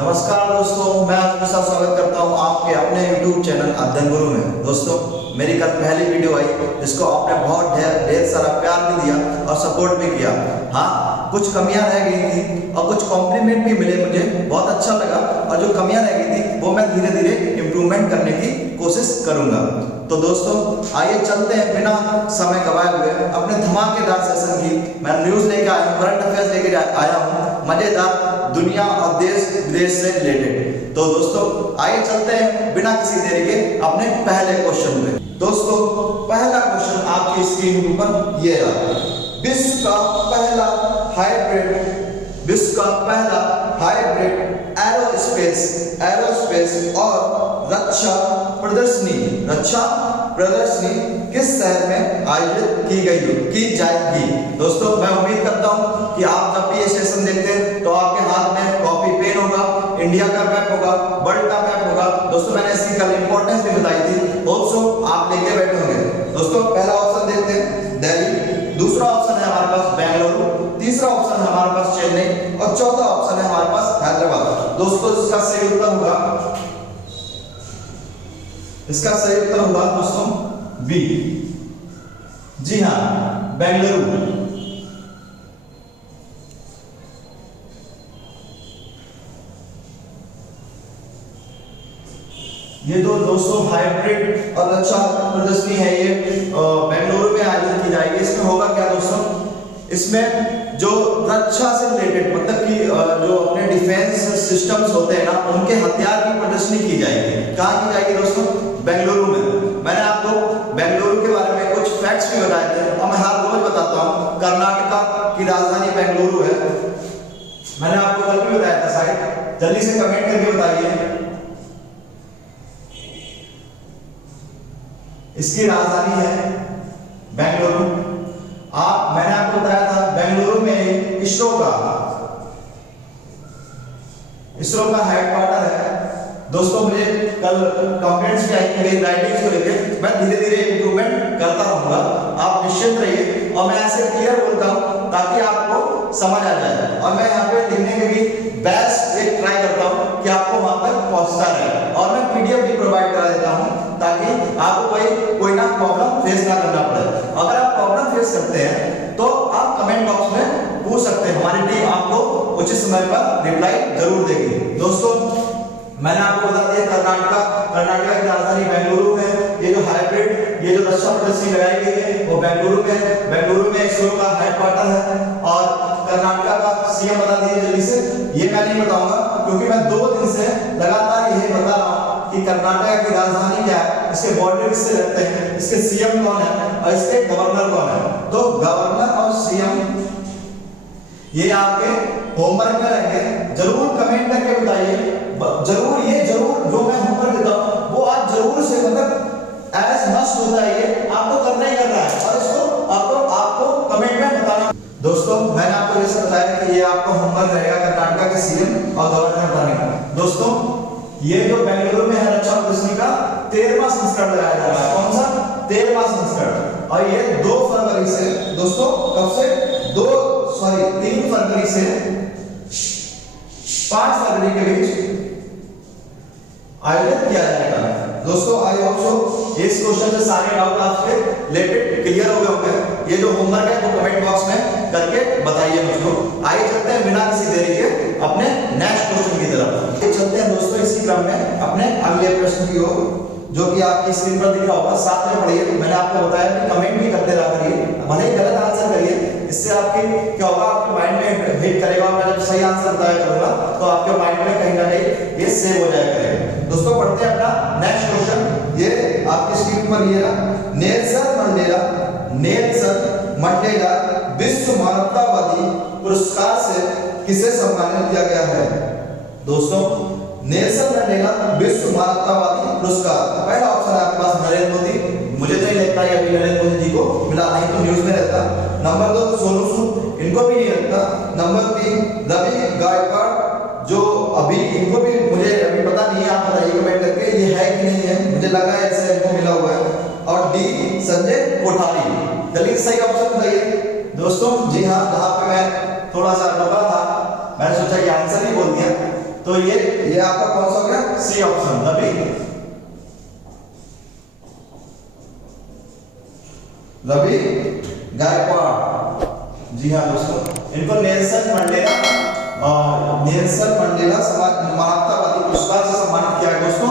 नमस्कार दोस्तों, मैं हमेशा स्वागत करता हूं आपके अपने YouTube चैनल अध्ययन गुरु में। दोस्तों, मेरी कल पहली वीडियो आई जिसको आपने बहुत ढेर सारा प्यार भी दिया और सपोर्ट भी किया। हाँ, कुछ कमियां रह गई थी और कुछ कॉम्प्लीमेंट भी मिले, मुझे बहुत अच्छा लगा। और जो कमियां रह गई थी वो मैं धीरे धीरे इम्प्रूवमेंट करने की कोशिश करूंगा। तो दोस्तों, आइए चलते हैं बिना समय गवाए हुए अपने धमाकेदार सेशन की। मैं न्यूज लेके आया हूँ, करंट अफेयर्स लेके आया हूँ, मजेदार दुनिया और देश विदेश से रिलेटेड। तो दोस्तों, आइए चलते हैं बिना किसी देरी के अपने पहले क्वेश्चन पे। दोस्तों, पहला क्वेश्चन आपकी स्क्रीन पर ये रहा। विश्व का पहला हाइब्रिड एरोस्पेस और रक्षा प्रदर्शनी किस शहर में आयोजित की जाएगी? दोस्तों, मैं उम्मीद करता हूं कि आप जब भी ये सेशन देखते हैं तो आपके हाथ में कॉपी पेन होगा, इंडिया का मैप होगा, वर्ल्ड का मैप होगा। दोस्तों, मैंने इसकी कल इंपॉर्टेंस भी बताई थी, होप सो आप लेके बैठे होंगे। दोस्तों, पहला ऑप्शन देखते हैं दिल्ली, दूसरा ऑप्शन है हमारे पास बेंगलुरु, तीसरा ऑप्शन है हमारे पास चेन्नई और चौथा ऑप्शन है हमारे पास हैदराबाद। दोस्तों, इसका सही उत्तर होगा दोस्तों बी। जी हाँ, बेंगलुरु। ये तो दोस्तों हाइब्रिड और रक्षा प्रदर्शनी है, ये बेंगलुरु में आयोजित की जाएगी। इसमें होगा क्या दोस्तों, इसमें जो रक्षा से रिलेटेड मतलब कि जो अपने डिफेंस सिस्टम्स होते हैं ना, उनके हथियार की प्रदर्शनी की जाएगी। कहाँ की जाएगी दोस्तों? बेंगलुरु में। मैंने आपको बेंगलुरु के बारे में कुछ फैक्ट्स भी बताए थे और मैं हर रोज बताता हूँ। कर्नाटक की राजधानी बेंगलुरु है, मैंने आपको कल भी बताया था शायद। जल्दी से कमेंट करके बताइए इसकी राजधानी है बेंगलुरु। मैंने आपको बताया था बेंगलुरु में इसरो का हेडक्वार्टर है। दोस्तों, मुझे कल कमेंट्स भी आई मेरी राइटिंग्स को लेकर, मैं धीरे धीरे इंप्रूवमेंट करता रहूंगा, आप निश्चिंत रहिए। और मैं ऐसे क्लियर बोलता हूं ताकि आपको समझ आ जाए। और मैं यहाँ पे लिखने के भी बेस्ट एक ट्राई करता हूँ कि आपको वहां तक पहुंचता रहे। और मैं PDF भी प्रोवाइड करा देता हूँ ताकि आपको कोई ना प्रॉब्लम फेस ना करना पड़े। अगर आप प्रॉब्लम फेस करते हैं तो आप कमेंट बॉक्स में पूछ सकते हैं, हमारी टीम आपको उचित समय पर रिप्लाई जरूर देगी। दोस्तों, मैंने आपको बता दिया कर्नाटक की राजधानी बेंगलुरु है। ये जो हाइब्रिड ये जो रक्षा प्रदर्शनी लगाई गई है वो बेंगलुरु में है। बेंगलुरु में इसरो का हेडक्वार्टर है। और कर्नाटक का सीएम बता दीजिए जल्दी से। ये मैं नहीं बताऊंगा क्योंकि मैं 2 दिन से लगातार यही बता रहा हूं कि कर्नाटक की राजधानी क्या है, इसके बॉर्डर किससे लगते हैं, इसके सीएम कौन है और इसके गवर्नर कौन है। तो गवर्नर और सीएम ये आपके होमवर्क में रहेंगे, जरूर कमेंट करके बताइए। जरूर जो मैं होमवर्क देता हूं वो आप जरूर से मतलब एज मस्ट होता है, ये आपको करना ही करना है और इसको आपको कमेंट में बताना। दोस्तों, मैंने आपको जैसे बताया कि ये आपका होमवर्क रहेगा कर्नाटक के सीएम और गवर्नर बताने का। दोस्तों, ये जो बेंगलुरु में है रक्षा प्रदर्शनी का 13वां संस्करण लगाया जा रहा है। कौन सा? 13वां संस्करण। और ये 2 फरवरी से दोस्तों, कब से 3 फरवरी से 5 फरवरी के बीच आयोजित किया जाएगा। दोस्तों, आई होप सो इस क्वेश्चन से सारे डाउट आपके रिलेटेड क्लियर हो गए होंगे। ये जो होमवर्क है वो कमेंट बॉक्स में करके बताइए मुझको। आइए चलते हैं बिना किसी देरी के अपने नेक्स्ट क्वेश्चन की तरफ। ये चलते हैं दोस्तों इसी क्रम में अपने अगले प्रश्न की ओर, जो कि आपकी स्क्रीन पर दिख रहा होगा। साथ में पढ़िए। मैंने आपको बताया कि कमेंट भी करते रहा करिए, भले ही गलत आंसर करिए, इससे आपके क्या होगा, आपके माइंड में हिट करेगा। मैं जब सही आंसर बताया करूंगा तो आपके माइंड में कहीं ना कहीं ये सेव हो जाया करेगा। दोस्तों, पढ़ते हैं अपना नेक्स्ट क्वेश्चन। ये आपकी स्क्रीन पर ये रहा। नेल्सन मंडेला विश्व मानवतावादी पुरस्कार से किसे सम्मानित किया गया है? दोस्तों, नेल्सन मंडेला विश्व मानवतावादी पुरस्कार। पहला ऑप्शन है आपके पास नरेंद्र मोदी। मुझे नहीं लगता है अभी नरेंद्र मोदी जी को मिला, नहीं तो न्यूज में रहता। नंबर 2 सोनू सूद, इनको भी नहीं लगता। नंबर 3 रवि गायकवाड़, जो अभी इनको भी मुझे अभी पता नहीं है, आप बताइए कमेंट करके ये है कि नहीं है। मुझे लगा है ऐसे इनको मिला हुआ है। और डी संजय कोठारी। जल्दी सही ऑप्शन बताइए दोस्तों। जी हाँ, जहां पे मैं थोड़ा सा रुका था मैंने सोचा कि आंसर ही बोल दिया। तो ये आपका कौन सा हो गया, सी ऑप्शन, रवि गायकवाड़। जी हाँ दोस्तों, इनको नेल्सन मंडेला समाज मानवतावादी पुरस्कार से सम्मानित किया है दोस्तों।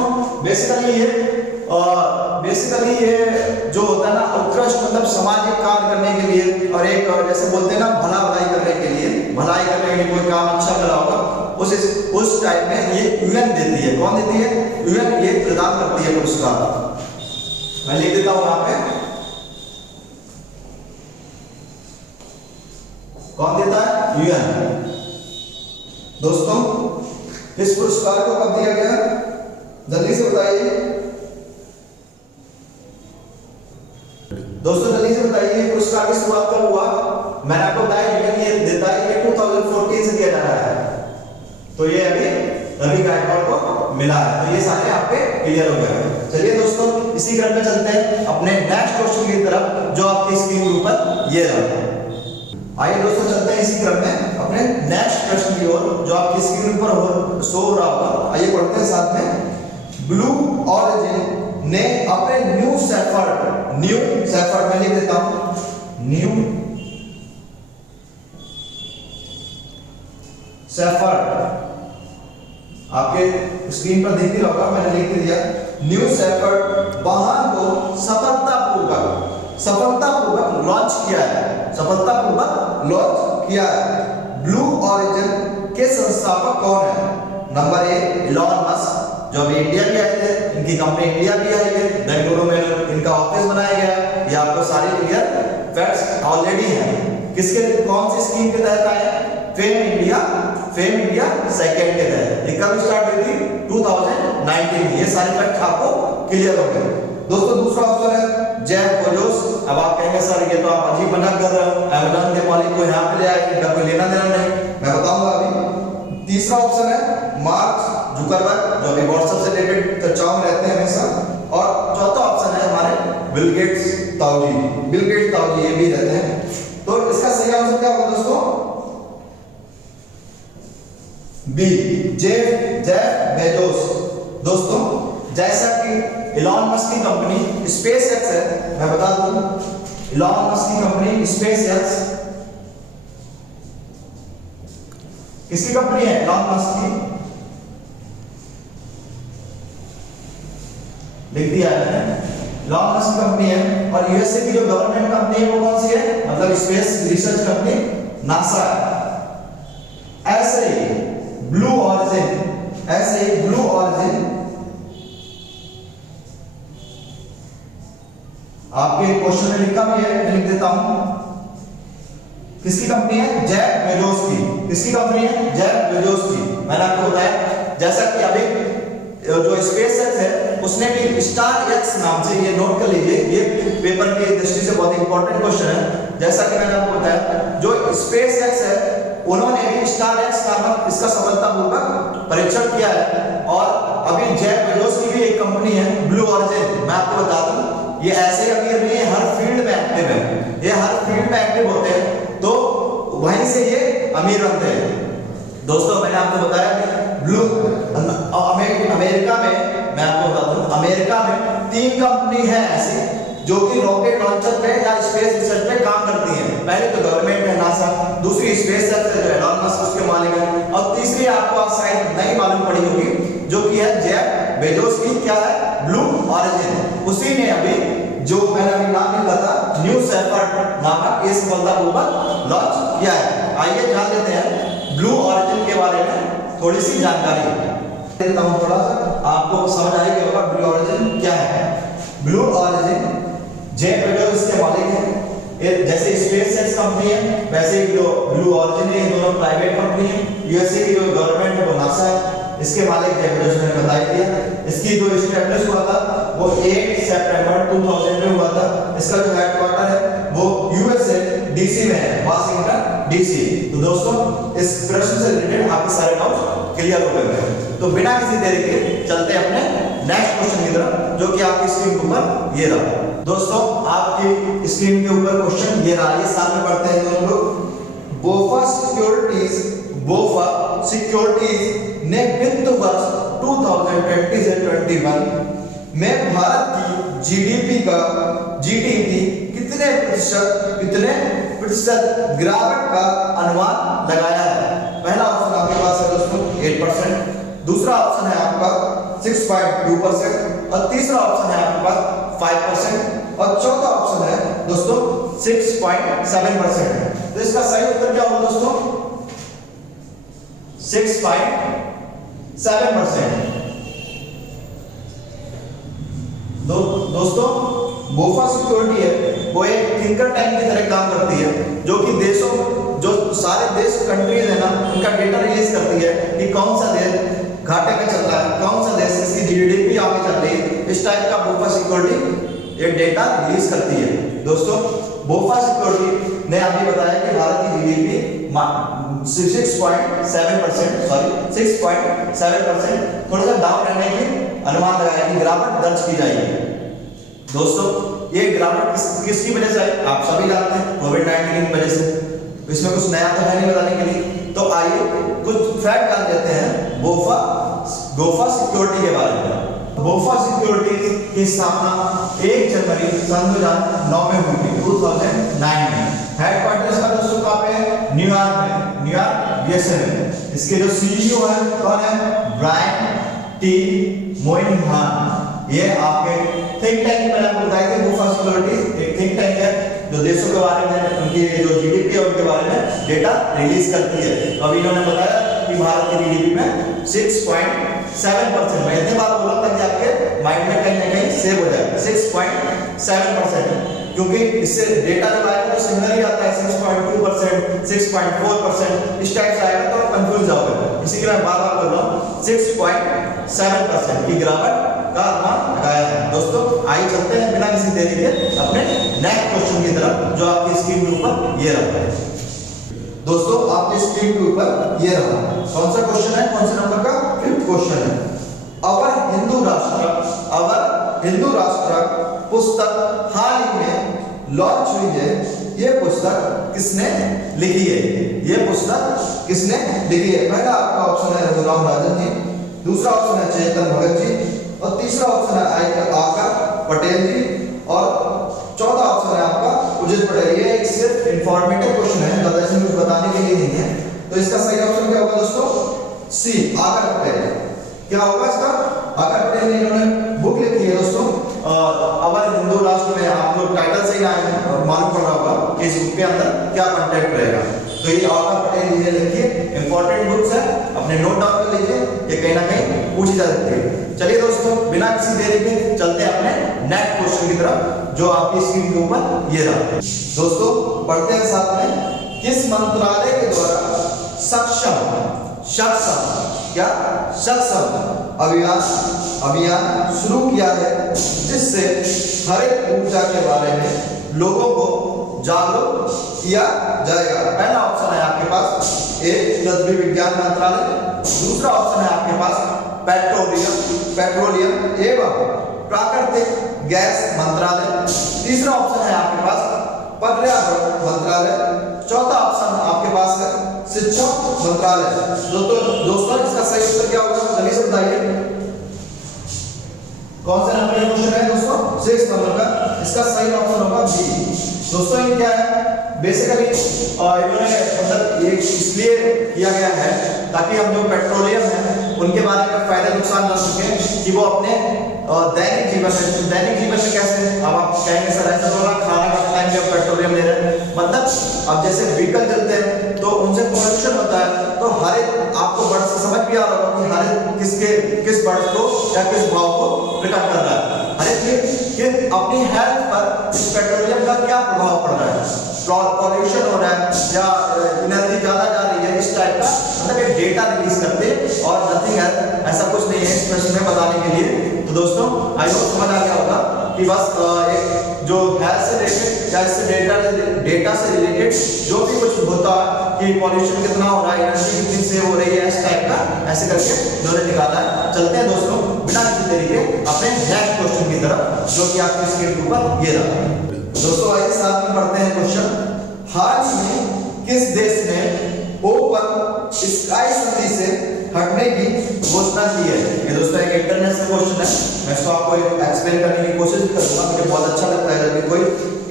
बेसिकली ये जो होता है ना, उत्कृष्ट मतलब सामाजिक कार्य करने के लिए और एक जैसे बोलते हैं ना भलाई करने के लिए कोई काम अच्छा करा होगा उस टाइप में ये यूएन देती है। कौन देती है, यूएन ये प्रदान करती है पुरस्कार। मैं लिख देता हूं यहाँ पे, कौन देता है, यूएन। दोस्तों इस पुरस्कार को कब दिया गया, जल्दी से बताइए दोस्तों, जल्दी से बताइए पुरस्कार की शुरुआत कब हुआ। मैंने आपको बताया यूएन ये देता है, ये 2014 से दिया जा रहा है, तो ये अभी रवि गायकवाड़ को मिला है। तो ये सारे आप पे क्लियर हो गए। चलिए दोस्तों इसी क्रम में चलते हैं अपने नेक्स्ट क्वेश्चन की तरफ जो आपकी स्क्रीन के ऊपर ये रहा। आइए दोस्तों चलते हैं इसी क्रम में अपने नेक्स्ट प्रश्न की ओर जो आपकी स्क्रीन पर शो हो रहा होगा। आइए पढ़ते हैं साथ में। ब्लू ऑरिजिन ने अपने न्यू शेफर्ड मैं लिख देता हूं, न्यू शेफर्ड, आपके स्क्रीन पर दिख रहा होगा, मैंने लिख दिया न्यू शेफर्ड वाहन को सफलतापूर्वक लॉन्च किया है। ब्लू ऑरिजिन के संस्थापक कौन है। नंबर ए इलॉन मस्क, जो अभी इंडिया भी आए थे, इनकी कंपनी इंडिया भी आई है, बेंगलुरु में इनका ऑफिस बनाया गया है। ये आपको सारी क्लियर फैक्ट्स ऑलरेडी हैं। किसके कौन सी स्कीम के तहत आए हैं, फेम इंडिया सेकंड के तहत। ये कब स्टार्ट हुई थी, 2019। ये सारे फैक्ट आपको क्लियर हो गए। दोस्तों दूसरा ऑप्शन है जेफ बेजोस। अब आप कहेंगे सर ये तो आप अजीब मना कर रहे हो, अमेज़न के मालिक को यहाँ पे ले आए, इनका कोई लेना देना नहीं, मैं बताऊंगा अभी। तीसरा ऑप्शन है मार्क जुकरबर्ग, जो अभी व्हाट्सएप से रिलेटेड चर्चाओं में रहते हैं हमेशा। और चौथा ऑप्शन है हमारे बिल गेट्स ताऊजी, ये भी रहते हैं। तो इसका सही आंसर क्या होगा दोस्तों, बी जेफ बेजोस। दोस्तों जैसा कि इलॉन मस्क की कंपनी स्पेसएक्स है, मैं बता दूं इलॉन मस्क की कंपनी स्पेसएक्स किसकी कंपनी है, इलॉन मस्क की, लिख दिया है, इलॉन मस्क की कंपनी है। और यूएसए की जो गवर्नमेंट कंपनी है वो कौन सी है, मतलब स्पेस रिसर्च कंपनी नासा है। ऐसे ही ब्लू ऑरिजिन आपके क्वेश्चन में लिखा भी है, मैं लिख देता हूं, किसकी कंपनी है, जेफ बेजोस की। किसकी कंपनी है, जेफ बेजोस की। मैंने आपको बताया जैसा कि अभी जो स्पेसएक्स है उसने भी स्टार एक्स नाम से, ये नोट कर लीजिए, ये पेपर की दृष्टि से बहुत इंपॉर्टेंट क्वेश्चन है। जैसा कि मैंने आपको बताया जो स्पेसएक्स है उन्होंने भी स्टार एक्स नामक इसका सफलतापूर्वक परीक्षण किया है। और अभी जेफ बेजोस की भी एक कंपनी है ब्लू ऑरिजिन। मैं आपको बता दूं ये ऐसे ही अमीर नहीं है, हर फील्ड में एक्टिव है, ये हर फील्ड में एक्टिव होते हैं, तो वहीं से ये अमीर बनते हैं। दोस्तों मैंने आपको बताया ब्लू अमेरिका में, मैं आपको बता दूं अमेरिका में 3 कंपनी है ऐसी जो कि रॉकेट लॉन्चर पे या स्पेस रिसर्च पे काम करती हैं। पहले तो गवर्नमेंट है नासा, दूसरी स्पेसएक्स है जो इलॉन मस्क उसके मालिक है, और तीसरी आपको शायद नहीं मालूम पड़ी होगी जो कि है जेफ बेजोस की, क्या है, ब्लू ऑरिजिन। उसी ने अभी जो मैंने अभी नाम लिखा था न्यू शेफर्ड नामक इस सफलतापूर्वक लॉन्च किया है। आइए जान लेते हैं ब्लू ऑरिजिन के बारे में थोड़ी सी जानकारी देता हूं, थोड़ा सा आपको समझ आएगी होगा ब्लू ऑरिजिन क्या है। ब्लू ऑरिजिन जेफ बेजोस इसके मालिक हैं। जैसे स्पेसएक्स कंपनी है वैसे ही जो ब्लू ऑरिजिन है, ये दोनों प्राइवेट कंपनी है। यूएसए की जो गवर्नमेंट है वो नासा है, इसके मालिक जेफ बेजोस ने बता दिया। इसकी जो एस्टैब्लिश हुआ था वो 8 सितंबर 2000 में हुआ था। इसका जो हेडक्वार्टर है वो यूएसए डीसी में है, वाशिंगटन डीसी। तो दोस्तों इस प्रश्न से रिलेटेड आपके सारे डाउट्स क्लियर हो गए हैं। तो बिना किसी देरी के चलते हैं अपने नेक्स्ट क्वेश्चन की तरफ जो कि आपकी स्क्रीन के ऊपर ये रहा। दोस्तों आपकी स्क्रीन के ऊपर क्वेश्चन ये रहा, ये साथ में पढ़ते हैं दोनों लोग। बोफा सिक्योरिटीज ने वित्त वर्ष 2020 से 21 में भारत की जीडीपी कितने प्रतिशत गिरावट का अनुमान लगाया है? पहला ऑप्शन आपके पास है दोस्तों 8%, दूसरा ऑप्शन है आपका 6.2% और तीसरा ऑप्शन है आपके पास 5% और चौथा ऑप्शन है दोस्तों 6.7%। तो इसका सही उत्तर क्या होगा दोस्तों? 6.7%। दोस्तों बोफा सिक्योरिटी है वो एक थिंकर टैंक की तरह काम करती है, जो कि देशों जो सारे देश कंट्रीज है ना उनका डेटा रिलीज करती है कि कौन सा देश घाटे में चल रहा है, कौन सा देश इसकी जीडीपी आगे चल रही है। इस टाइप का बोफा सिक्योरिटी ये डेटा रिलीज करती है। दोस्तों बोफा सिक्योरिटी ने अभी बताया कि भारत की जीडीपी 6.7% थोड़ा सा डाउन रहने की अनुमान लगाया कि गिरावट दर्ज की जाएगी। दोस्तों ये गिरावट किसकी वजह से आई? आप सभी जानते हैं कोविड-19 की वजह से। इसमें कुछ नया तो है नहीं बताने के लिए, तो आइए कुछ फैक्ट जान लेते हैं बोफा सिक्योरिटी के बारे में। बोफा सिक्योरिटी की स्थापना 1 जनवरी 2009 में हुई थी, 2009 में। हेडक्वार्टर इसका दोस्तों कहां पे है? न्यूयॉर्क में, न्यूयॉर्क यूएसए में। इसके जो सीईओ है कौन है? Brian T Moynihan. ये आपके थिंक टैंक में आपको बताया था बोफा सिक्योरिटी एक थिंक टैंक है जो देशों के बारे में उनकी जो जीडीपी है उनके बारे में डेटा रिलीज करती है। तो अभी इन्होंने बताया कि भारत की जीडीपी में 6.7%, मैं इतने बार बोला ताकि आपके माइंड में कहीं ना कहीं सेव हो जाए 6.7%, क्योंकि इससे डेटा जब आएगा तो सिमिलर ही आता है 6.2%, 6.4% इस टाइप से आएगा तो आप कंफ्यूज जाओगे। इसी के लिए मैं बार-बार बोल रहा हूं 6.7% की गिरावट का अनुमान लगाया है। दोस्तों आइए चलते हैं बिना किसी देरी के अपने नेक्स्ट क्वेश्चन की तरफ, जो आपकी स्क्रीन के ऊपर ये रहा है। दोस्तों आपकी स्क्रीन के ऊपर ये रहा, कौन सा क्वेश्चन है? कौन से नंबर का? 5th क्वेश्चन है। अवर हिंदू राष्ट्र पुस्तक हाल ही में लॉन्च हुई है, ये पुस्तक किसने लिखी है? ये पुस्तक किसने लिखी है? पहला आपका ऑप्शन है रघुराम राजन जी, दूसरा ऑप्शन है चेतन भगत जी और तीसरा ऑप्शन है आकर पटेल जी और चौथा ऑप्शन है आपका उदित पटेल। ये एक सिर्फ इंफॉर्मेटिव क्वेश्चन है, ज्यादा इसमें कुछ बताने के लिए नहीं है। तो इसका सही ऑप्शन क्या होगा दोस्तों? सी, आकर पटेल। क्या होगा इसका? आकर पटेल ने इन्होंने बुक लिखी है दोस्तों अवर हिंदू राष्ट्र में। आप लोग टाइटल से ही आए हैं और मालूम पड़ रहा होगा कि इस बुक के अंदर क्या कंटेंट रहेगा। तो ये आकर पटेल जी ने लिखी है, इंपॉर्टेंट बुक्स है, अपने नोट डाउन कर लीजिए, ये कहीं ना कहीं पूछी जा सकती है। चलिए दोस्तों बिना किसी देरी के चलते हैं अपने नेक्स्ट क्वेश्चन की तरफ, जो आपकी स्क्रीन के ऊपर ये रहा। दोस्तों पढ़ते हैं साथ में, किस मंत्रालय के द्वारा सक्षम अभियान शुरू किया है, जिससे हरित ऊर्जा के बारे में लोगों को जागरूक किया जाएगा? पहला ऑप्शन है आपके पास ए पृथ्वी विज्ञान मंत्रालय, दूसरा ऑप्शन है आपके पास पेट्रोलियम एवं प्राकृतिक गैस मंत्रालय, तीसरा ऑप्शन है आपके पास पर्यावरण मंत्रालय, चौथा ऑप्शन आपके पास है शिक्षा मंत्रालय। दोस्तों इसका सही उत्तर क्या होगा? जल्दी से बताइए कौन सा नंबर का क्वेश्चन है दोस्तों? 6 नंबर का। इसका सही ऑप्शन होगा बी। दोस्तों ये क्या है? बेसिकली इन्होंने मतलब ये इसलिए किया गया है ताकि हम जो पेट्रोलियम है उनके बारे में फायदे नुकसान जान सके कि वो अपने दैनिक जीवन में कैसे। अब आप कहेंगे सर ऐसा तो खाना का टाइम जब पेट्रोलियम ले रहे हैं, मतलब अब जैसे व्हीकल चलते हैं तो उनसे पोल्यूशन होता है, तो हर एक आपको वर्ड से समझ भी आ रहा होगा कि हर एक किस वर्ड को या किस भाव को प्रकट कर रहा है। हर एक कि अपनी हेल्थ पर इस पेट्रोलियम का क्या प्रभाव पड़ रहा है, पॉल्यूशन हो रहा है या एनर्जी ज्यादा जा रही है, इस टाइप का मतलब एक डेटा रिलीज करते और नथिंग है, ऐसा कुछ नहीं है इस प्रश्न में बताने के लिए। तो दोस्तों आई होप समझ आ गया होगा कि बस एक जो हेल्थ से रिलेटेड या इससे डेटा से रिलेटेड जो भी कुछ होता है कि पॉल्यूशन कितना हो रहा है, एनर्जी कितनी सेव हो रही है, इस टाइप का ऐसे करके उन्होंने निकाला है। चलते हैं दोस्तों बिना किसी देरी के अपने नेक्स्ट क्वेश्चन की तरफ, जो कि आपकी स्क्रीन के ऊपर ये रहा। दोस्तों आइए साथ में पढ़ते हैं क्वेश्चन। हाल ही में किस देश ने ओपन स्काई संधि से हटने की घोषणा की है। ये दोस्तों एक इंटरनेशनल क्वेश्चन है, मैं इसको आपको एक्सप्लेन करने की कोशिश करूंगा। मुझे बहुत अच्छा लगता है जब भी कोई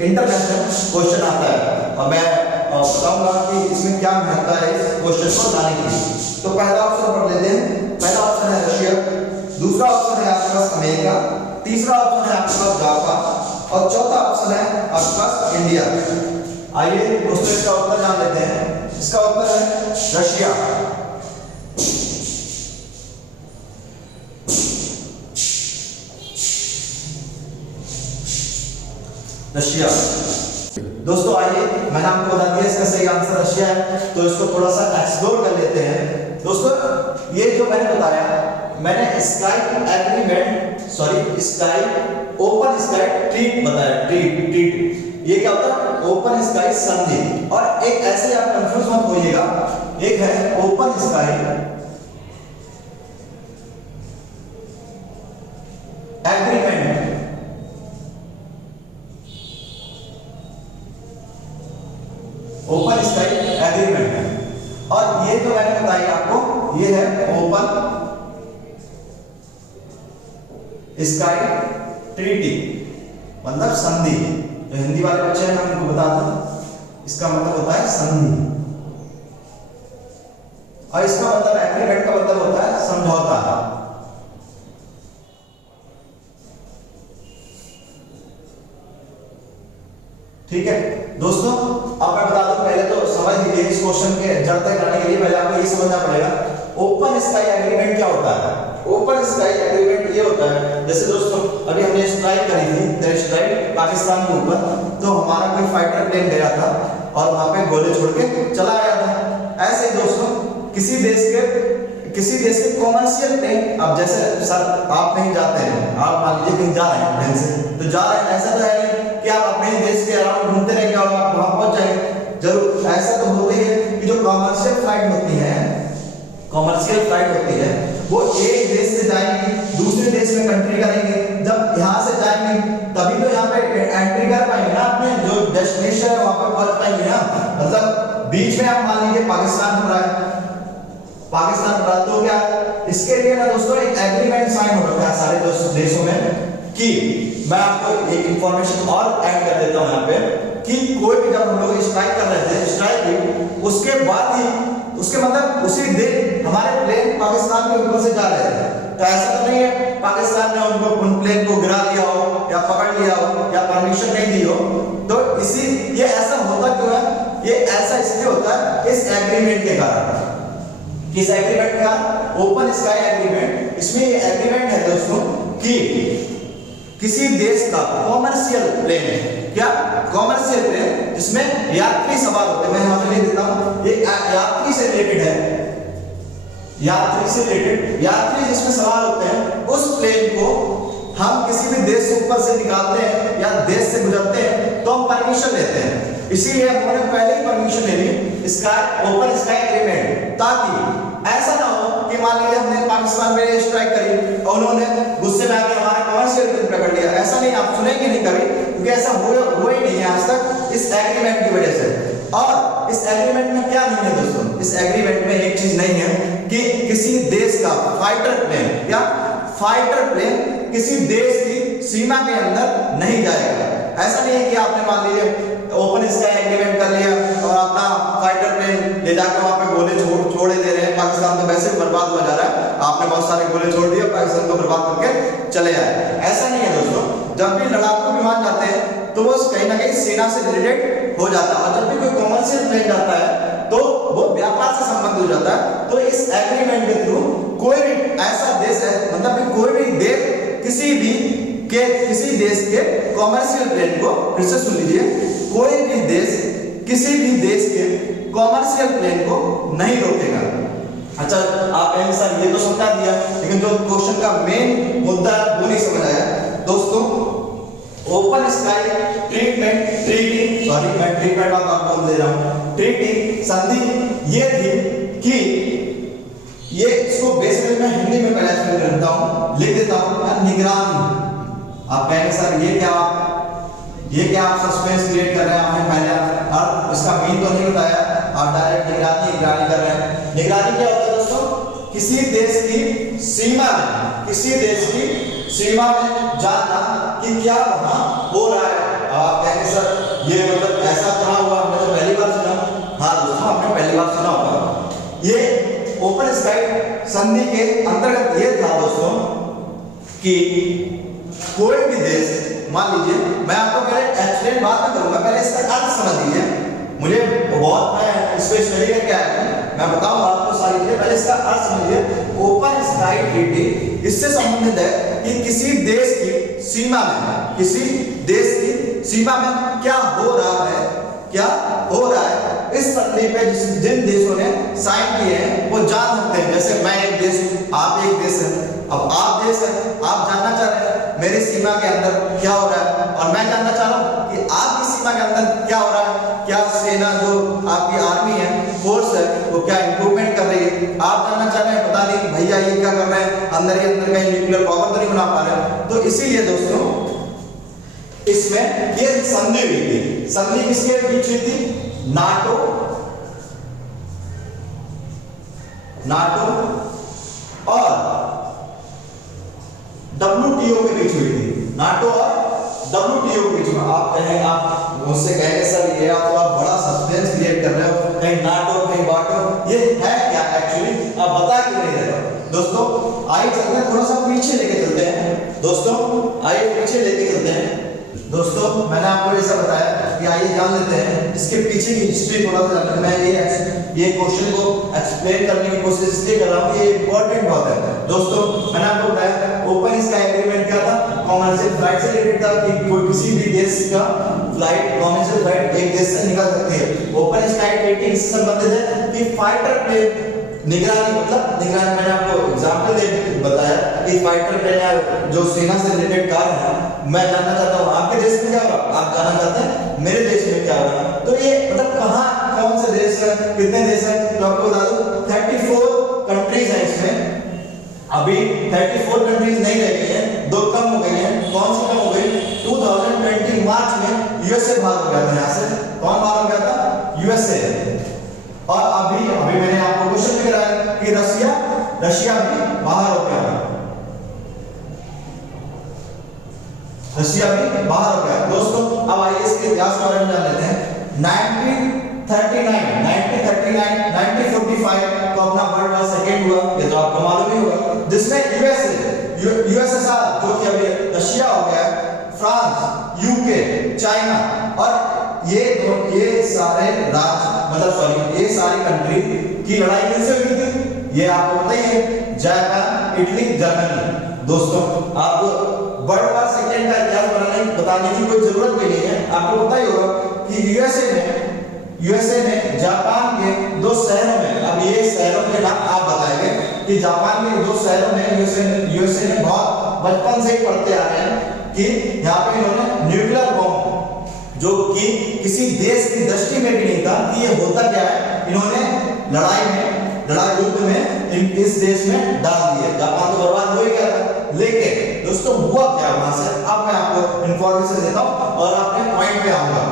इंटरनेशनल क्वेश्चन आता है और मैं बताऊंगा कि इसमें क्या महत्व है इस क्वेश्चन को जाने की। तो पहला ऑप्शन पढ़ लेते हैं। पहला ऑप्शन है रशिया, दूसरा ऑप्शन है आपके पास अमेरिका, तीसरा ऑप्शन है आपके पास जापान और चौथा ऑप्शन है आपके पास इंडिया। आइए दोस्तों इसका उत्तर जान लेते हैं। इसका उत्तर है रशिया। रशिया। दोस्तों आइए, मैंने आपको बता दिया इसका सही आंसर रशिया है, तो इसको थोड़ा सा एक्सप्लोर कर लेते हैं। दोस्तों ये जो मैंने बताया, मैंने sky agreement sky open sky treat बताया। ट्रीट ये क्या होता है? ओपन स्काई संधि। और एक ऐसे आप कंफ्यूज मत होइएगा, एक है open sky agreement, open sky agreement है। और ये जो मैंने बताई आपको, ये है ओपन स्काई ट्रीटी, मतलब संधि। जो हिंदी वाले बच्चे हैं मैं उनको बता दूं, इसका मतलब होता है संधि और इसका मतलब एग्रीमेंट का मतलब होता है समझौता। ठीक है दोस्तों, अब मैं बता दूं, पहले तो समझ लीजिए इस क्वेश्चन के जड़ तक जाने के लिए पहले आपको ये समझना पड़ेगा ओपन स्काई एग्रीमेंट क्या होता है। ओपन स्काई एग्रीमेंट ये होता है, जैसे दोस्तों अभी हमने स्ट्राइक करी थी, स्ट्राइक पाकिस्तान के ऊपर, तो हमारा कोई फाइटर प्लेन गया था और वहां पे गोले छोड़ के चला आया था। ऐसे दोस्तों किसी देश के कॉमर्शियल प्लेन, अब जैसे सर आप कहीं जाते हैं, आप मान लीजिए कहीं जा रहे हैं प्लेन से, तो जा रहे हैं, ऐसा तो है नहीं कि आप अपने देश के अराउंड घूमते रहेंगे और आप वहां पहुंच जाएंगे। जरूर ऐसा तो होता ही है कि जो कॉमर्शियल फ्लाइट होती है, वो एक देश से जाएंगी दूसरे देश में कंट्री करेंगे। जब यहाँ से जाएंगे तभी तो यहाँ पे एंट्री कर पाएंगे ना, अपने जो डेस्टिनेशन है वहां पे पहुंच पाएंगे ना। मतलब बीच में आप मान लीजिए पाकिस्तान पड़ा है, तो क्या इसके लिए ना दोस्तों एक एग्रीमेंट साइन हो रखा है सारे देशों में कि मैं आपको एक इंफॉर्मेशन और ऐड कर देता हूं यहाँ पे कि कोई भी, जब हम लोग स्ट्राइक कर रहे थे, स्ट्राइक हुई उसके बाद ही, उसके मतलब उसी दिन हमारे प्लेन पाकिस्तान के ऊपर से जा रहे थे। तो ऐसा तो नहीं है पाकिस्तान ने उनको उन प्लेन को गिरा लिया हो या पकड़ लिया हो या परमिशन नहीं दी हो। तो ये ऐसा होता क्यों है? ये ऐसा इसलिए होता है इस एग्रीमेंट के कारण। किस एग्रीमेंट का? Open sky agreement. इसमें ये एग्रीमेंट है दोस्तों कि किसी देश का कॉमर्शियल प्लेन, क्या कॉमर्शियल प्लेन जिसमें यात्री सवार होते हैं, मैं यहां पे लिख देता हूं, ये यात्री से रिलेटेड है, यात्री जिसमें सवार होते हैं, उस प्लेन को हम किसी भी देश से ऊपर से निकालते हैं या देश से गुजरते हैं तो हम परमिशन लेते हैं। इसीलिए हमने पहले ही परमिशन ले ली स्काई ओपन स्काई एग्रीमेंट, ताकि ऐसा ना हो कि मान लीजिए हमने पाकिस्तान में स्ट्राइक करी और उन्होंने गुस्से में आके हमारा कमर्शियल प्लेन पकड़ लिया। ऐसा नहीं, आप सुनेंगे नहीं कभी, क्योंकि ऐसा हुआ ही नहीं है आज तक इस एग्रीमेंट की वजह से। और इस एग्रीमेंट में क्या नहीं है दोस्तों? इस एग्रीमेंट में एक चीज नहीं है कि किसी देश का फाइटर प्लेन किसी देश की सीमा के अंदर नहीं जाएगा। ऐसा नहीं है कि आपने मान लीजिए ओपन स्काई एग्रीमेंट कर लिया और अपना फाइटर प्लेन ले जाकर वहां पे गोले छोड़े दे रहे हैं। पाकिस्तान तो वैसे भी बर्बाद हो जा रहा है, आपने बहुत सारे गोले छोड़ दिए, पाकिस्तान को बर्बाद करके चले आए। ऐसा नहीं है दोस्तों, जब भी लड़ाकू विमान जाते हैं तो वो कहीं ना कहीं सेना से रिलेटेड हो जाता है, और जब भी कोई कॉमर्शियल प्लेन जाता है तो वो व्यापार से संबंधित हो जाता है। तो इस एग्रीमेंट के थ्रू कोई भी ऐसा देश है, मतलब कोई भी देश किसी देश के कॉमर्शियल प्लेन को, फिर से सुन लीजिए, कोई भी देश किसी भी देश के कॉमर्शियल प्लेन को नहीं रोकेगा। अच्छा, आप सर ये तो समझा दिया, लेकिन जो क्वेश्चन का मेन मुद्दा वो नहीं समझ आया दोस्तों। ओपन स्काई ट्रीटी, सॉरी मैं ट्रीटमेंट आपको बोल दे रहा हूं, ट्रीटी संधि ये थी कि ये, इसको बेसिकली मैं हिंदी में पहले एक्सप्लेन करता हूं, लिख देता हूं, निगरानी। आप कहेंगे सर ये क्या आप सस्पेंस क्रिएट कर रहे हैं, आपने पहले और इसका मीन तो नहीं बताया, आप डायरेक्ट निगरानी कर रहे हैं। निगरानी क्या होता है दोस्तों? किसी देश की सीमा में, किसी देश की सीमा में जानना कि क्या वहां हो रहा है। अब आप कहेंगे सर ये मतलब ऐसा कहां हुआ, हमने तो पहली बार सुना। हाँ दोस्तों, आपने पहली बार सुना होगा। ये ओपन स्काई संधि के अंतर्गत ये था दोस्तों कि कोई भी देश, मान लीजिए, मैं आपको पहले एक्सप्लेन बाद में करूंगा, पहले इसका अर्थ समझ लीजिए। मुझे बहुत, मैं इस पे स्टडी करके आया हूं, मैं बताऊंगा आपको सारी चीजें, पहले इसका अर्थ समझिए। ओपन स्काई ट्रीटी इससे संबंधित है कि किसी देश की सीमा में, किसी देश की सीमा में क्या हो रहा है, क्या हो रहा है, इस संधि पे जिन देशों ने साइन किए हैं वो जान सकते हैं। जैसे मैं एक देश हूं, आप एक देश है, अब आप देश है, आप जानना चाह रहे हैं मेरी सीमा के अंदर क्या हो रहा है, और मैं जानना चाह रहा हूं कि आपकी सीमा के अंदर क्या हो रहा है। क्या सेना, जो आपकी आर्मी है, फोर्स है, वो क्या इंप्रूवमेंट कर रही है। आप जानना चाह रहे हैं, पता नहीं भैया ये क्या कर रहे हैं, अंदर ही अंदर कहीं न्यूक्लियर पावर तो नहीं बना पा रहे। तो इसीलिए दोस्तों इसमें ये संधि हुई थी। संधि किसके बीच हुई थी? नाटो और WTO के बीच हुई थी। नाटो और WTO के बीच में। आप कहेंगे, आप मुझसे कहेंगे सर ये आप बड़ा सस्पेंस क्रिएट कर रहे हो, कहीं नाटो कहीं बाटो, ये है क्या एक्चुअली, आप बता क्यों नहीं रहे हो। दोस्तों आइए चलते हैं, थोड़ा सा पीछे लेके चलते हैं। दोस्तों आइए पीछे लेके चलते हैं। दोस्तों मैंने आपको जैसा बताया कि आइए जान लेते हैं इसके पीछे की हिस्ट्री थोड़ा सा जानते हैं। मैं ये क्वेश्चन को एक्सप्लेन करने की कोशिश इसलिए कर रहा हूँ कि ये इंपॉर्टेंट बात है। दोस्तों मैंने आपको बताया ओपन स्काई एग्रीमेंट क्या था, कमर्शियल फ्लाइट से रिलेटेड था कि कोई किसी भी देश का फ्लाइट, कमर्शियल फ्लाइट एक देश से निकल सकती है। ओपन स्काई ट्रीटी इससे संबंधित है कि फाइटर प्लेन निगरानी, मतलब निगरानी, मैंने आपको एग्जांपल दे बताया कि फाइटर प्लेन या जो सेना से रिलेटेड कार्य है, मैं जानना चाहता हूँ आपके देश में क्या होगा, आप जानना चाहते हैं मेरे देश में क्या होगा। तो ये मतलब कहाँ कौन से देश है, कितने देश है, तो आपको बता दूं 34 कंट्रीज हैं इसमें। अभी 34 कंट्रीज नहीं रह गई हैं, दो कम हो गई हैं। कौन सी कम हो गई? 2020 मार्च में यूएसए बाहर हो गया था। यहाँ से कौन बाहर हो गया था? यूएसए। और अभी मैंने आपको क्वेश्चन भी कराया कि रशिया भी बाहर हो गया, रशिया भी बाहर हो गया। दोस्तों अब आइए इसके इतिहास के बारे में जान लेते हैं। 1939, 1945 को अपना वर्ल्ड वॉर सेकेंड हुआ, ये तो आपको मालूम ही होगा, जिसमें यूएसएसआर जो कि अभी रशिया हो गया, फ्रांस, यूके, चाइना और ये सारे राज्य, मतलब सॉरी ये सारी कंट्री की लड़ाई किससे हुई थी? ये आपको पता ही है, जापान, इटली, जर्मनी। दोस्तों आपको वर्ल्ड वॉर सेकेंड का इतिहास बताने की कोई जरूरत भी नहीं है, आपको पता ही होगा कि यूएसए ने जापान के दो शहरों में, अब ये शहरों के नाम आप बताएंगे कि जापान के दो शहरों में यूएसए ने बहुत बचपन से ही पढ़ते आ रहे हैं कि यहाँ पे इन्होंने न्यूक्लियर बॉम्ब, जो कि किसी देश की दृष्टि में भी नहीं था कि ये होता क्या है, इन्होंने लड़ाई युद्ध में इस देश में डाल दिए। जापान तो बर्बाद हो ही गया था, लेकिन दोस्तों हुआ क्या वहां से, अब मैं आपको इंफॉर्मेशन देता हूं और आपके पॉइंट पे आऊंगा।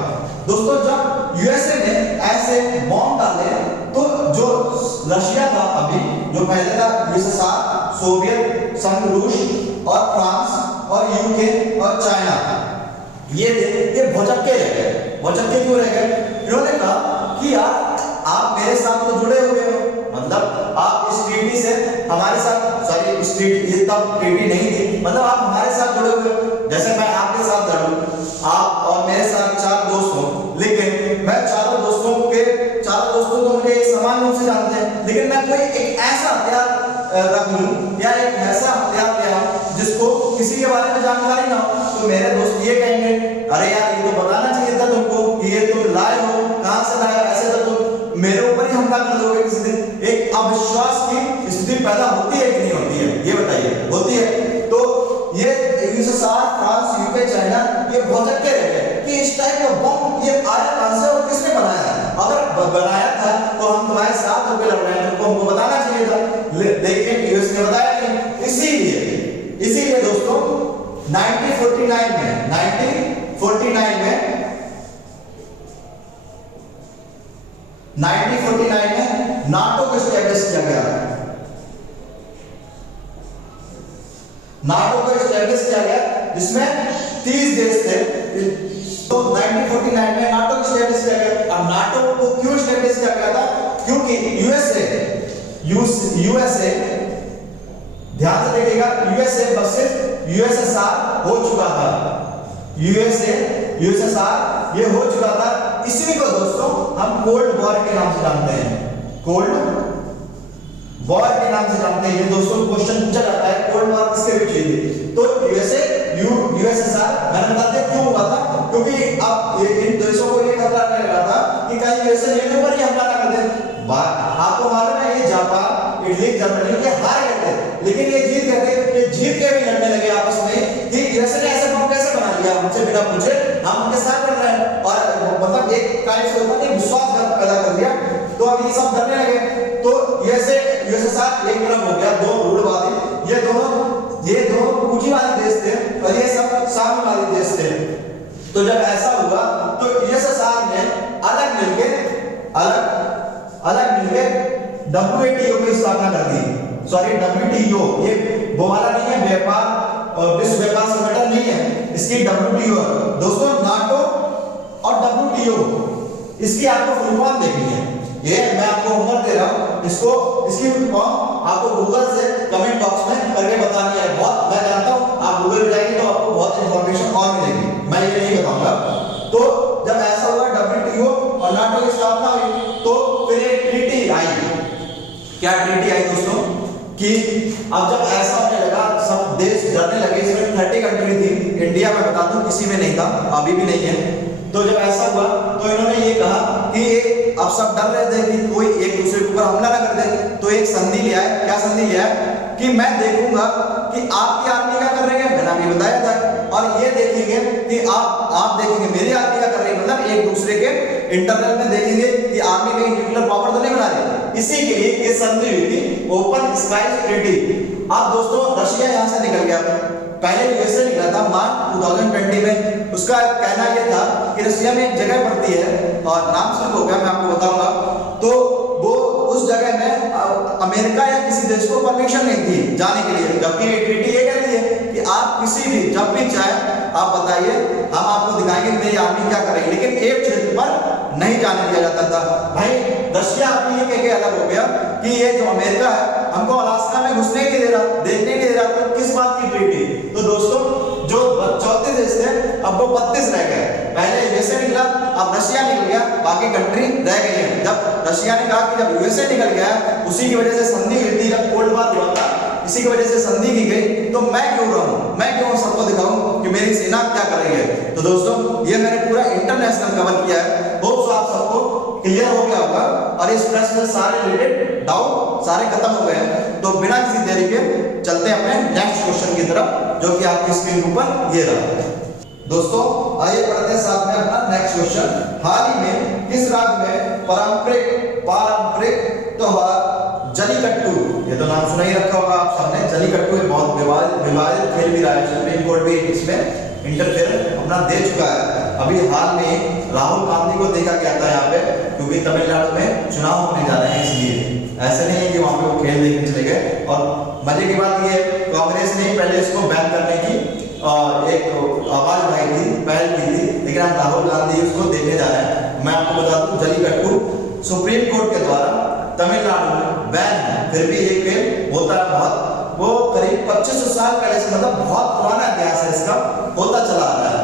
दोस्तों जब यूएसए ने ऐसे बॉम्ब डाले तो जो रशिया था, अभी जो पहले था यूएसएसआर, सोवियत संघ, रूस और फ्रांस और यूके और चाइना, ये भौचक्के रह गए। भौचक्के क्यों रह गए? इन्होंने कहा कि यार आप मेरे साथ तो जुड़े हुए हो, मतलब आप इस ट्रीटी से हमारे साथ, सॉरी इस ट्रीटी, ये तब ट्रीटी नहीं थी, मतलब आप हमारे साथ जुड़े हुए हो। जैसे मैं आपके साथ जुड़ूं, आप और मेरे साथ 4 दोस्त हो, लेकिन मैं चारों दोस्तों तो मुझे समान रूप से जानते हैं, लेकिन मैं कोई एक ऐसा हथियार रख लूं या एक ऐसा हथियार ले आऊं जिसको किसी के बारे में जानकारी ना हो, तो मेरे दोस्त ये कहेंगे अरे यार ये तो बताना चाहिए था तुमको कि ये तुम लाए हो, कहां से लाए, ऐसे तो तुम मेरे ऊपर ही हमला कर दोगे किसी दिन। एक अविश्वास की स्थिति पैदा होती है कि नहीं होती है, ये बताइए? होती है। तो ये यूएसएसआर, फ्रांस, यूके, चाइना ये भौचक्के रह गए कि इस टाइप का बम ये आया कहां से और किसने बनाया? अगर बनाया था तो हम तुम्हारे साथ होकर लड़ रहे हैं, तुमको हमको बताना चाहिए था, लेकिन यूएस ने बताया नहीं। इसीलिए दोस्तों 1949 में नाटो को एस्टैब्लिश किया गया। नाटो को एस्टैब्लिश किया गया जिसमें 30 देश थे। तो 1949 में नाटो को एस्टैब्लिश किया गया। अब नाटो को क्यों एस्टैब्लिश किया गया था? क्योंकि यूएसए ध्यान से देखिएगा, यूएसए वर्सेस यूएसएसआर हो चुका था। यूएसएसआर ये हो चुका था। इसी को दोस्तों हम कोल्ड वॉर के नाम से जानते हैं। कोल्ड वॉर के नाम से जानते हैं। ये दोस्तों क्वेश्चन पूछा जाता है कोल्ड वॉर किसके बीच हुई थी? तो यूएसएसआर मैंने बता दिया क्यों हुआ था, क्योंकि अब इन देशों को ये खतरा रहने लगा था कि कहीं यूएसए लेने पर ही हमला ना कर दे। आपको मालूम है ये जापान, इटली, जर्मनी ये हार गए थे, लेकिन ये जीत गए थे। ये जीत के भी लड़ने लगे आपस में कि यूएसए ने ऐसे बम कैसे बना लिया हमसे बिना पूछे, हम उनके साथ लड़ रहे हैं। और मतलब एक काइंड से होता है विश्वास पैदा कर दिया। तो अब ये सब डरने लगे। तो यूएसएसआर एक तरफ हो गया, दो रूढ़वादी, ये दोनों पूंजीवादी देश थे और ये सब साम्यवादी देश थे। तो जब ऐसा हुआ तो यूएसएसआर ने अलग मिलके WTO की स्थापना कर दी। सॉरी, WTO ये वो वाला नहीं है, विश्व व्यापार संगठन नहीं है, इसकी WTO दोस्तों। नाटो और WTO इसकी आपको फुल फॉर्म देखनी है। ये मैं आपको होमवर्क दे रहा हूं, इसकी फुल फॉर्म आपको गूगल से कमेंट बॉक्स में करके बतानी है। बहुत मैं जानता हूं आप गूगल पे जाएंगे तो आपको बहुत इंफॉर्मेशन और मिलेगी, मैं ये नहीं बताऊंगा। तो जब ऐसा हुआ WTO और नाटो की स्थापना हुई तो फिर एक ट्रीटी आई। क्या ट्रीटी आई दोस्तों? कि अब जब ऐसा होने लगा, सब देश डरने लगे। इसमें 30 कंट्री थी, इंडिया में बता दूं किसी में नहीं था, अभी भी नहीं है। तो जब ऐसा हुआ तो इन्होंने ये कहा कि अब सब डर रहे थे कि कोई एक दूसरे के ऊपर हमला ना कर दे, तो एक संधि लिया है। क्या संधि लिया है? कि मैं देखूंगा कि आपकी आर्मी क्या कर रही है, मैंने अभी बताया था, और ये देखेंगे कि आप देखेंगे मेरी आर्मी क्या कर रही है। मतलब एक दूसरे के इंटरनल में देखेंगे कि आर्मी कहीं न्यूक्लियर पावर तो नहीं बना रही। इसी के लिए ये संधि हुई थी, ओपन स्काई ट्रीटी। अब दोस्तों रशिया यहां से निकल गया, पहले यूएसए निकला था मार्च 2020 में। उसका कहना यह था कि रशिया में एक जगह पड़ती है और नाम से हो गया, मैं आपको बताऊंगा। तो वो उस जगह में अमेरिका या किसी देश को परमिशन नहीं थी जाने के लिए, जबकि ये ट्रीटी ये कहती है कि आप किसी भी जब भी चाहे आप बताइए, हम आपको दिखाएंगे मेरी आर्मी क्या करेगी, लेकिन एक क्षेत्र पर नहीं जाने दिया जाता था। भाई रशिया अभी ये कह के अलग हो गया कि ये जो अमेरिका है हमको अलास्का में घुसने नहीं दे रहा, देखने नहीं दे रहा। तो किस बात की ट्रीटी? तो दोस्तों जो 34 देश थे अब वो 32 रह गए। पहले यूएसए निकला, अब रशिया निकल गया, बाकी कंट्री रह गई है। जब रशिया ने कहा कि जब यूएसए निकल गया, उसी की वजह से संधि हुई थी, जब कोल्ड वॉर हुआ था, इसी की वजह से संधि की गई, तो मैं क्यों रहूं, मैं क्यों सबको दिखाऊं कि मेरी सेना क्या कर रही है। तो दोस्तों ये मैंने पूरा इंटरनेशनल कवर किया है। होप सो आप सबको क्लियर हो गया होगा और इस प्रश्न से सारे रिलेटेड डाउट सारे खत्म हो गए हैं। तो बिना किसी देरी के चलते हैं अपने नेक्स्ट क्वेश्चन की तरफ, जो कि आपकी स्क्रीन के ऊपर ये रहा। दोस्तों आइए पढ़ते हैं साथ में अपना नेक्स्ट क्वेश्चन। हाल ही में किस राज्य में पारंपरिक त्योहार जलीकट्टू, ये तो नाम सुना ही रखा होगा आप सबने, जलीकट्टू बहुत विवादित खेल भी रहा है, सुप्रीम कोर्ट भी इसमें इंटरफेयर अपना दे चुका है। अभी हाल में राहुल गांधी को देखा गया था यहाँ पे, क्योंकि तमिलनाडु में चुनाव होने जा रहे हैं, इसलिए ऐसे नहीं है कि वहां पे वो खेल देखने चले गए। और मजे की बात ये कांग्रेस ने पहले इसको बैन करने की एक आवाज उठाई थी, पहल की थी, लेकिन अब राहुल गांधी उसको देखने जा रहे हैं। मैं आपको बता दूं जलीकट्टू सुप्रीम कोर्ट के द्वारा तमिलनाडु में बैन है, फिर भी ये खेल होता है बहुत, वो करीब 2500 साल पहले से, मतलब बहुत पुराना इतिहास है इसका, होता चला आ रहा है।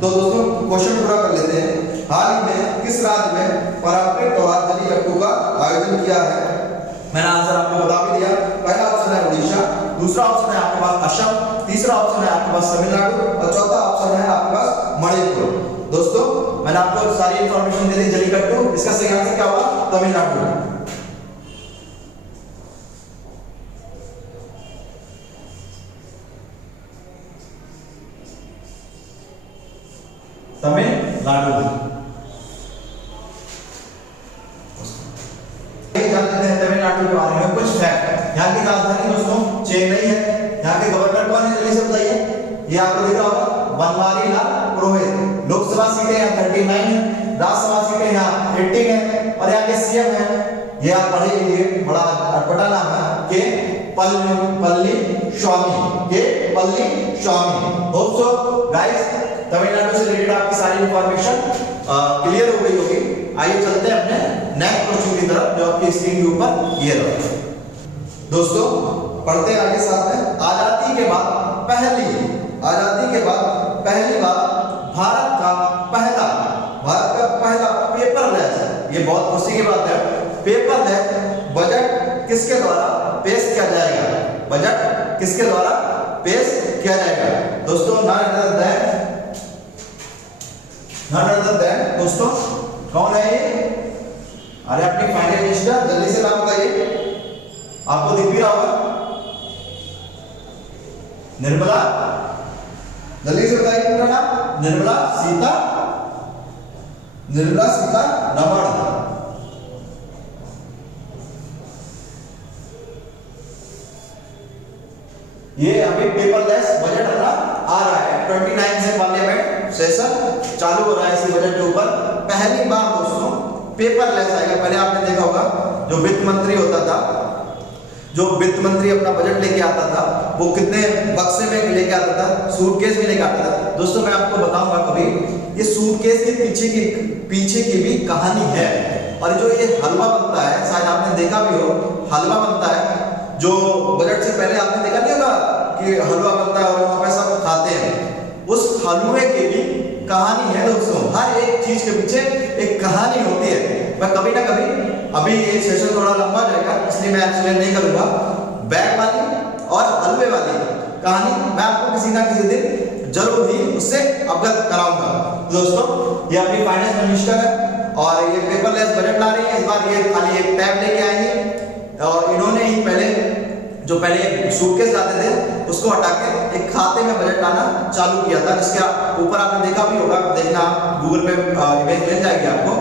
तो दोस्तों क्वेश्चन पूरा कर लेते हैं। हाल ही में किस राज्य में पारंपरिक त्योहार जलीकट्टू का आयोजन किया है? मैंने आंसर आपको बता भी दिया। पहला ऑप्शन है उड़ीसा, दूसरा ऑप्शन है आपके पास असम, तीसरा ऑप्शन है आपके पास तमिलनाडु और चौथा ऑप्शन है आपके पास मणिपुर। दोस्तों मैंने आपको सारी इंफॉर्मेशन दे दी जलीकट्टू, इसका सही आंसर क्या होगा? तमिलनाडु। तमिलनाडु। जानते हैं तमिलनाडु के बारे में कुछ फैक्ट। यहाँ की राजधानी दोस्तों चेन्नई है। यहाँ के गवर्नर कौन है जल्दी से बताइए? ये आपको दिख रहा होगा बनवारीलाल पुरोहित। लोकसभा सीटें यहाँ 39 है, राज्यसभा सीटें यहाँ 18 है और यहाँ के सीएम है, ये आप पढ़े लीजिए, बड़ा अटपटा नाम है, के पल्ली स्वामी, के पल्ली स्वामी। होप सो गाइस तमिलनाडु से रिलेटेड आपकी सारी इंफॉर्मेशन क्लियर हो गई होगी। आइए चलते हैं अपने नेक्स्ट क्वेश्चन की तरफ जो आपकी स्क्रीन के ऊपर ये रहा। दोस्तों पढ़ते हैं आगे साथ में। आजादी के बाद पहली बार भारत का पहला पेपरलेस, ये बहुत खुशी की बात है, पेपरलेस बजट किसके द्वारा पेश किया जाएगा? बजट किसके द्वारा पेश किया जाएगा? दोस्तों नन अदर देन दोस्तों कौन है ये? अरे अपनी फाइनल मिनिस्टर, जल्दी से नाम बताइए, आपको दिख भी रहा होगा। निर्मला, जल्दी से बताइए पूरा नाम। निर्मला सीतारमण। ये अभी पेपरलेस बजट अपना आ रहा है, 29 से पार्लियामेंट सेशन चालू हो रहा है इसी बजट के ऊपर। पहली बार दोस्तों पेपरलेस आएगा। पहले आपने देखा होगा जो वित्त मंत्री होता था, जो वित्त मंत्री अपना बजट लेके आता था वो कितने बक्से में लेके आता था? सूटकेस में लेके आता था। दोस्तों मैं आपको बताऊंगा कभी, ये सूटकेस के पीछे की भी कहानी है। और जो ये हलवा बनता है, शायद आपने देखा भी हो, हलवा बनता है जो बजट से पहले आपने देखा नहीं होगा कि हलवा बनता है और वहां पे सब खाते हैं। उस हलवे की भी कहानी है दोस्तों। हर एक चीज के पीछे एक कहानी होती है। मैं कभी ना कभी, अभी ये सेशन थोड़ा लंबा जाएगा इसलिए मैं एक्सप्लेन नहीं करूंगा, बैग वाली और हलवे वाली कहानी मैं आपको किसी ना किसी दिन जरूर ही उससे अवगत कराऊंगा। दोस्तों ये अपनी फाइनेंस मिनिस्टर है और ये पेपरलेस बजट ला रही है। इस बार ये खाली एक टैब लेके आएंगे और इन्होंने ही पहले सूटकेस लाते थे उसको हटा के एक खाते में बजट लाना चालू किया था, जिसके ऊपर आपने देखा भी होगा, देखना गूगल पे इमेज मिल जाएगी आपको।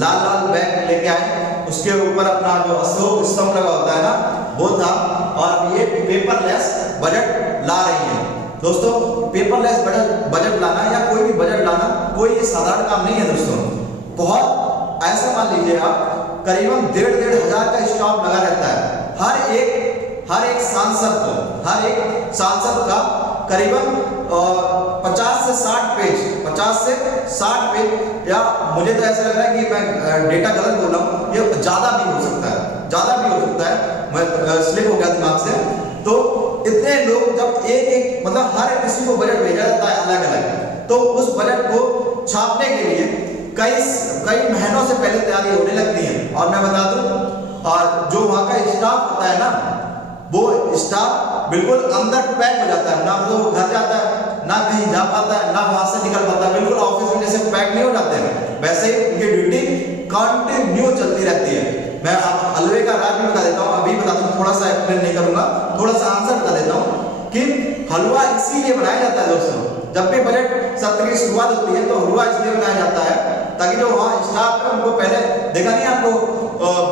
लाल बैग लेके आए, उसके ऊपर अपना जो अशोक स्तंभ लगा होता है ना वो था, और ये पेपरलेस बजट ला रही है। दोस्तों पेपरलेस बजट लाना या कोई भी बजट लाना कोई ये साधारण काम नहीं है दोस्तों। बहुत ऐसा मान लीजिए आप, करीबन 1,500 का स्टाफ लगा रहता है। हर एक सांसद का करीबन 50 से 60 पेज, या मुझे तो ऐसा लग रहा है कि मैं डेटा गलत बोल रहा हूँ, ये ज्यादा भी हो सकता है, मैं स्लिप हो गया दिमाग से। तो इतने लोग जब एक मतलब हर किसी को बजट भेजा जाता है अलग अलग, तो उस बजट को छापने के लिए कई महीनों से पहले तैयारी होने लगती है। और मैं बता दूं, और जो वहाँ का स्टाफ होता है ना, वो स्टाफ बिल्कुल अंदर पैक हो जाता है, ना वो घर जाता है, ना कहीं जा पाता है, ना वहां से निकल पाता है। बिल्कुल ऑफिस में जैसे पैक नहीं हो जाते हैं, वैसे ही उनकी ड्यूटी कंटिन्यू चलती रहती है। मैं आप हलवे का राज भी बता देता हूँ, अभी बता दूँ, थोड़ा सा एक्सप्लेन नहीं करूंगा, थोड़ा सा आंसर बता देता हूँ कि हलवा इसीलिए बनाया जाता है दोस्तों। जब भी बजट सत्र की शुरुआत होती है तो हलवा इसलिए बनाया जाता है ताकि जो वहाँ स्टाफ है उनको पहले देखा नहीं आपको,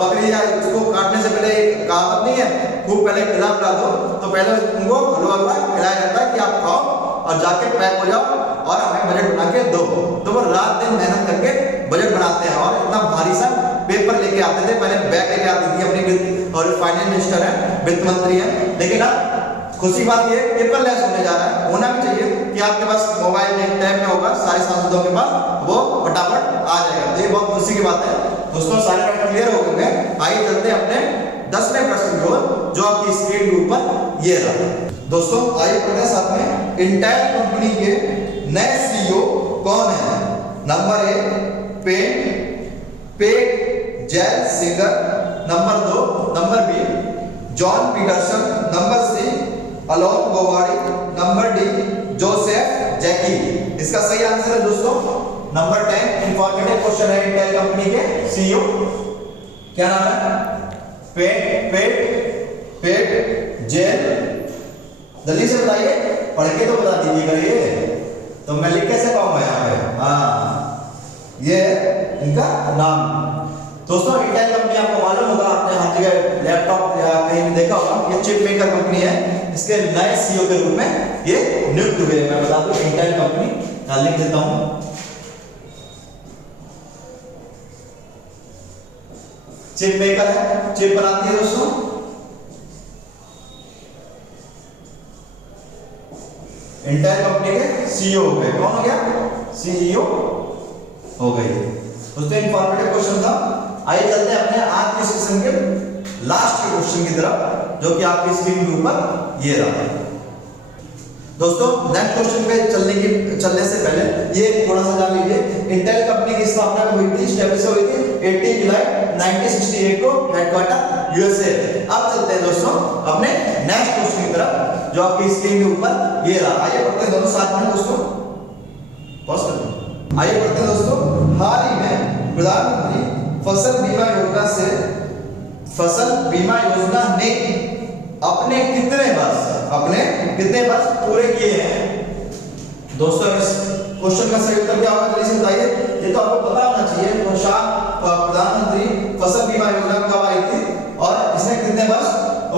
बकरी या उसको काटने से पहले एक कहावत नहीं है, खूब पहले खिला दो, तो पहले उनको हलवा खिलाया जाता है कि आप खाओ और जाके पैक हो जाओ और हमें बजट बना के दो। तो वो रात दिन मेहनत करके बजट बनाते हैं और इतना भारी सा पेपर लेके आते थे। पहले बैग लेके आती थी अपनी, और फाइनेंस मिनिस्टर है, वित्त मंत्री है, लेकिन अब खुशी बात ये पेपरलेस होने जा रहा है। होना भी चाहिए कि आपके पास मोबाइल में टैब में होगा, सारे सांसदों के पास वो फटाफट आ जाएगा। तो ये बहुत खुशी की बात है दोस्तों। सारे डाउट क्लियर हो गए। आइए चलते हैं अपने 10वें प्रश्न की ओर, जो आपकी स्क्रीन के ऊपर ये रहा। दोस्तों आइए पढ़ते हैं साथ में, इंटेल कंपनी के नए सीईओ कौन है? Number 1 Pat Gelsinger, number B John Peterson, number C अलोन गोवाड़ी, नंबर डी जोसेफ जैकी। इसका सही आंसर है दोस्तों नंबर 10। इंफॉर्मेटिव क्वेश्चन है। इंटेल कंपनी के सीईओ क्या नाम है? पेट जेल, जल्दी से बताइए, पढ़ के तो बता दीजिएगा। ये तो मैं लिख कैसे पाऊंगा यहाँ पे? हाँ, ये इनका नाम। दोस्तों इंटेल कंपनी आपको मालूम होगा, आपने हर जगह लैपटॉप या कहीं भी देखा होगा, ये चिप मेकर कंपनी है। इसके नए सीईओ के रूप में ये नियुक्त हुए। मैं बता दूं इंटेल कंपनी, यहाँ लिख देता हूँ, चिप मेकर है, चिप बनाती है दोस्तों। इंटेल कंपनी के सीईओ हो गए। कौन हो गया? सीईओ हो गए। दोस्तों इंफॉर्मेटिव क्वेश्चन था। आइए चलते हैं अपने आज के सेशन के लास्ट के क्वेश्चन की तरफ, जो कि आपकी स्क्रीन के ऊपर ये रहा। दोस्तों नेक्स्ट क्वेश्चन पे चलने से पहले ये थोड़ा सा जान लीजिए, इंटेल कंपनी की स्थापना कब हुई थी, स्टैब्लिश हुई थी 18 जुलाई 1968 को, हेडक्वार्टर यूएसए। अब चलते हैं दोस्तों अपने नेक्स्ट क्वेश्चन की तरफ, जो आपकी स्क्रीन के ऊपर ये रहा। आइए पढ़ते हैं दोनों साथ में दोस्तों, पॉज कर दो। आइए पढ़ते हैं दोस्तों। हाल ही में प्रधानमंत्री फसल बीमा योजना से, फसल बीमा योजना ने अपने कितने वर्ष पूरे किए हैं? दोस्तों इस क्वेश्चन का सही उत्तर क्या होगा, जल्दी से बताइए। ये तो आपको पता होना चाहिए। प्रधानमंत्री फसल बीमा योजना कब आई थी और इसने कितने वर्ष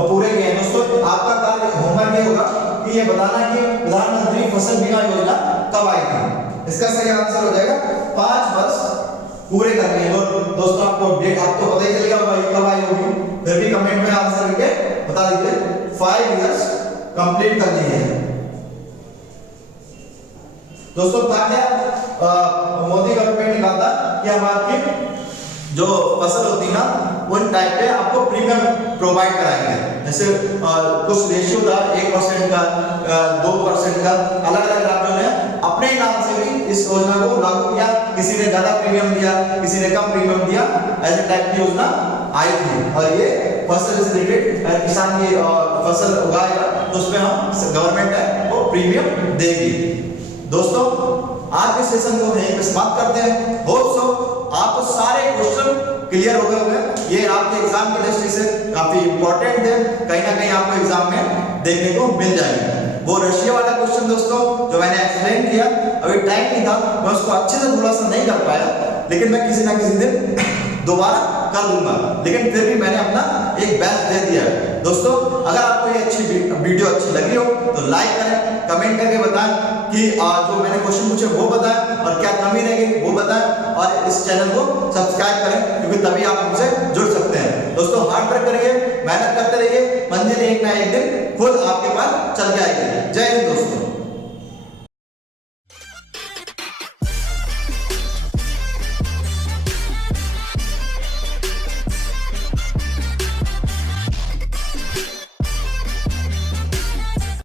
पूरे किए हैं? दोस्तों आपका कार्य होमवर्क ये होगा कि ये बताना कि प्रधानमंत्री फसल बीमा योजना कब आई थी। इसका सही आंसर हो जाएगा 5 वर्ष पूरे करने हैं। दोस्तों आपको डेट आपको पता ही चलेगा भाई कब आई होगी, फिर भी कमेंट में आंसर करके बता दीजिए। 5 इयर्स कंप्लीट करनी है। दोस्तों था क्या, मोदी गवर्नमेंट ने कहा था कि हम आपकी जो फसल होती है ना, उन टाइप पे आपको प्रीमियम प्रोवाइड कराएंगे। जैसे कुछ रेशियो था 1% का, 2% का, अलग अलग राज्यों ने अपने नाम से भी इस योजना को लागू किया। किसी ने ज्यादा प्रीमियम दिया, किसी ने कम प्रीमियम दिया, ऐसे टाइप की योजना आई थी। और ये फसल से रिलेटेड किसान की फसल उगाएगा तो उसमें हम गवर्नमेंट है वो प्रीमियम देगी। दोस्तों आज के सेशन को यहीं पे समाप्त करते हैं। होप सो आपको सारे क्वेश्चन क्लियर हो गए होंगे। ये आपके एग्जाम की दृष्टि से काफी इंपॉर्टेंट है, कहीं ना कहीं आपको एग्जाम में देखने को मिल जाएगा। वो रशिया वाला क्वेश्चन दोस्तों जो मैंने एक्सप्लेन किया, अभी टाइम नहीं था, मैं उसको अच्छे से थोड़ा सा नहीं कर पाया, लेकिन मैं किसी ना किसी दिन दोबारा कर लूंगा। लेकिन फिर भी मैंने अपना एक बेस्ट दे दिया है। दोस्तों अगर आपको ये अच्छी वीडियो अच्छी लगी हो तो लाइक करें, कमेंट करके बताएं कि जो मैंने क्वेश्चन पूछे वो बताएं और क्या कमी रह गई वो बताएं, और इस चैनल को सब्सक्राइब करें, क्योंकि तभी आप हमसे जुड़ सकते हैं। दोस्तों हार्ड वर्क करिए, मेहनत करते रहिए, मंजिल एक ना एक दिन खुद आपके पास चल के आएगी। जय हिंद दोस्तों।